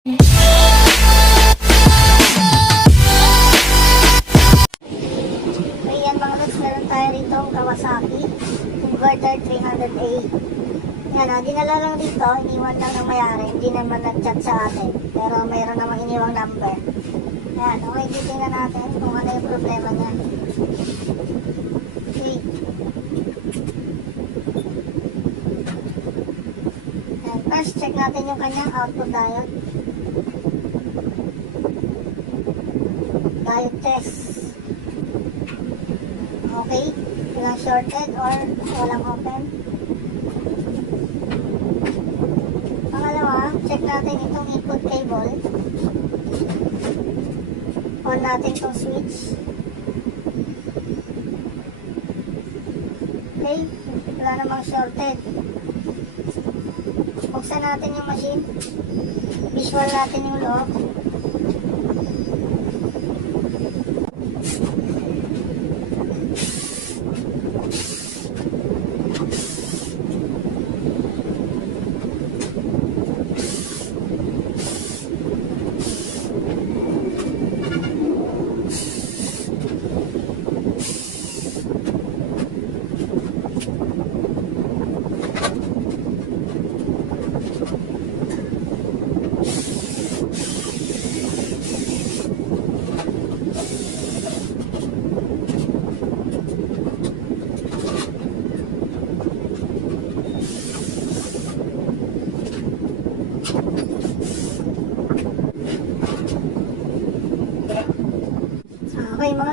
Okay, yan mga lods, meron tayo rito ang Kawasaki Converter 300A. Yan, ah, dinala lang dito, iniwan lang ng mayari, hindi naman nag-chat sa atin. Pero mayroon namang iniwang number. Yan, okay, titingnan natin kung ano yung problema niya. Yan, first, check natin yung kanyang output diode. Test. Okay, walang shorted or walang open. Pangalawa, check natin itong input cable. On natin itong switch. Okay, wala namang shorted. Buksan natin yung machine. Visual natin yung loob.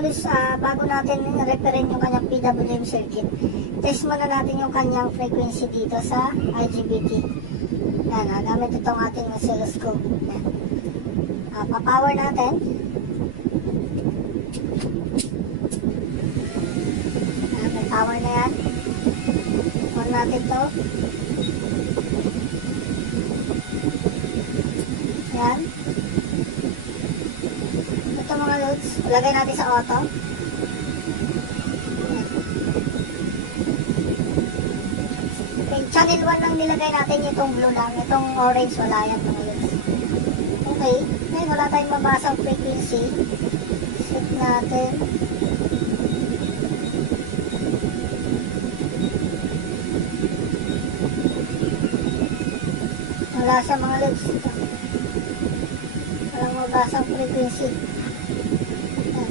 Mga Luz, ah, bago natin referin yung kanyang PWM circuit, test muna natin yung kanyang frequency dito sa IGBT. Yan, ah, gamit itong ating oscilloscope. Yan. Ah, pa-power natin. Yan, may power na yan. On natin to. Yan. Ito mga loads, lagay natin sa auto. Okay, channel 1 lang nilagay natin itong blue lang. Itong orange wala yan. Okay, ngayon wala tayong mabasang frequency. Set natin. Wala siya mga. Ito. Walang mabasang frequency. Yan.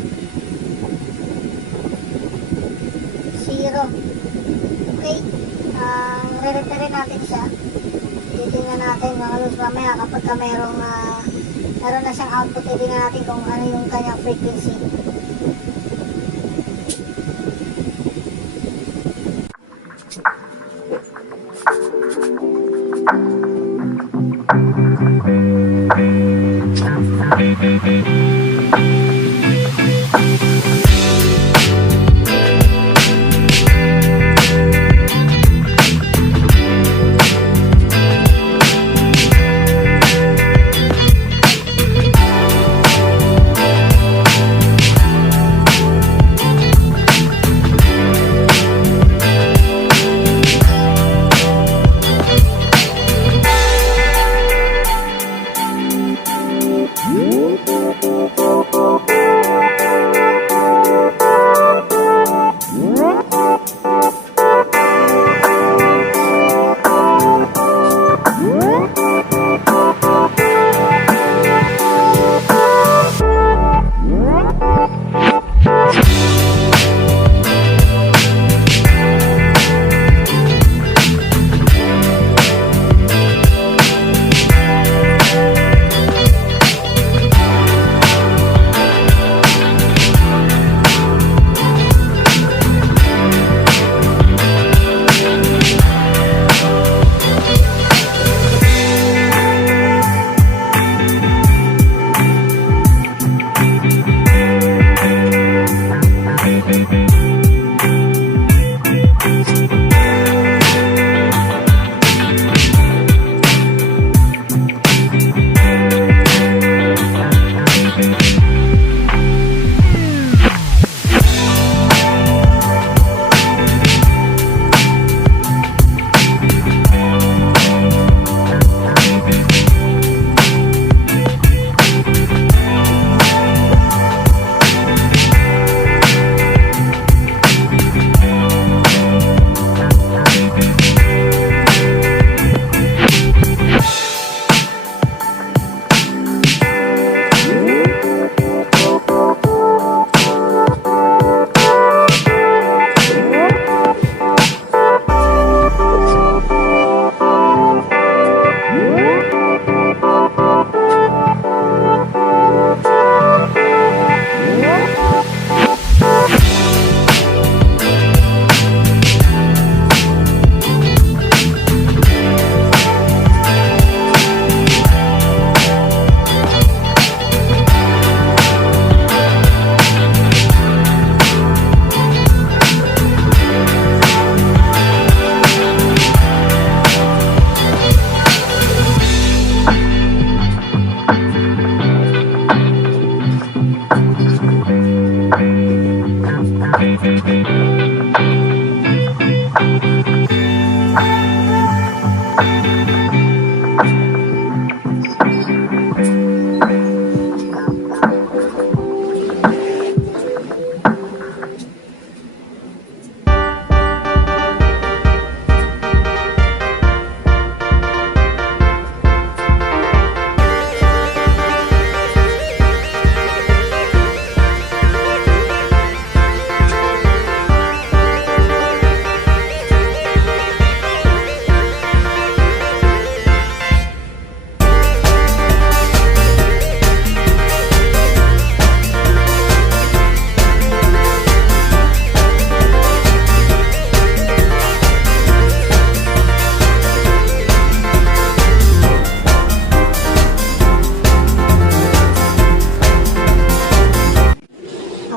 Zero. Okay. Re-referin natin siya. Titingnan natin mga lods mamaya kapag ka merong ah, meron na siyang output, titingnan natin kung ano yung kanyang frequency.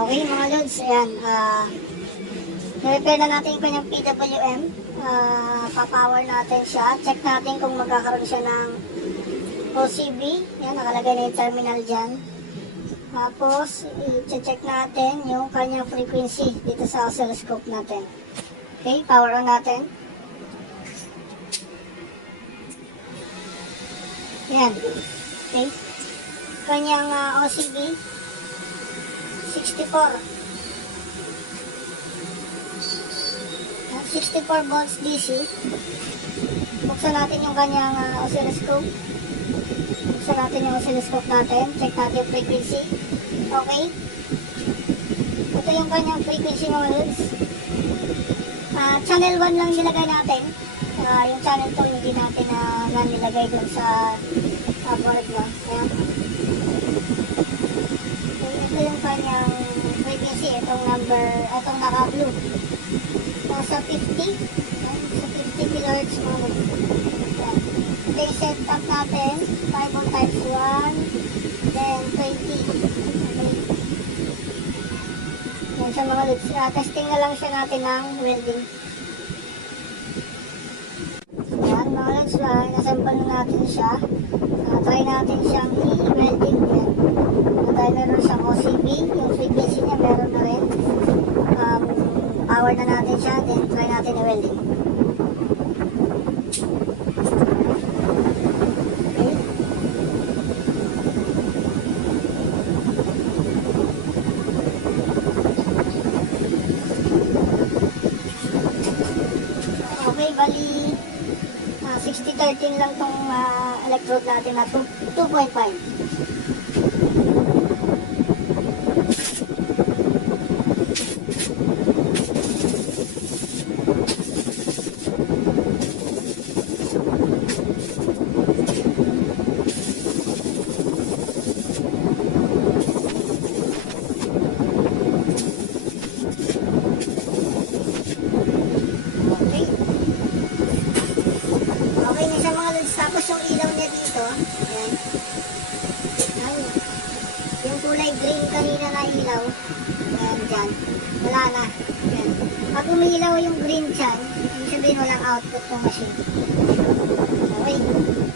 Okay mga lods, ayan. Uh, repair na natin yung kanyang PWM. Ah, papower natin siya. Check natin kung magkakaroon siya ng OCB. Yan, nakalagay na yung terminal dyan. Tapos, i-check natin yung kanyang frequency dito sa oscilloscope natin. Okay, power on natin. Yan. Okay. Kanyang ah, OCB, 64. Yan, 64 volts DC. Buksan natin yung kanyang ah, oscilloscope. Buksan natin yung oscilloscope natin. Check natin yung frequency. Okay. Ito yung kanyang frequency mga lods. Ah, channel 1 lang nilagay natin. Ah, yung channel 2 hindi natin na, na nilagay dun sa uh, board mo. Ayan. Kanyang frequency. Itong number, itong naka-blue. Nasa 50. Ayan, sa 50 kilohertz mga. Ito yung setup natin. 5 on times 1. Then 20. Okay. Yan siya mga lods. Ah, testing na lang siya natin ng welding. Yan mga lods. Uh, nasample na natin siya. Ah, try natin siyang i-welding. Yan. Uh, dahil meron siyang OCB. Yung frequency niya meron na rin. Um, power na natin siya. Then try natin i-welding. Okay. Bali ah, 60-13 lang tong ah, electrode natin na two- 2.5. Okay. Okay na siya mga lods. Tapos yung ilaw niya dito, ayan. Ayan. Kulay green kanina na ilaw, ayan dyan. Wala na. Ayan. Pag umilaw yung green dyan, ibig sabihin walang output ng machine. Okay.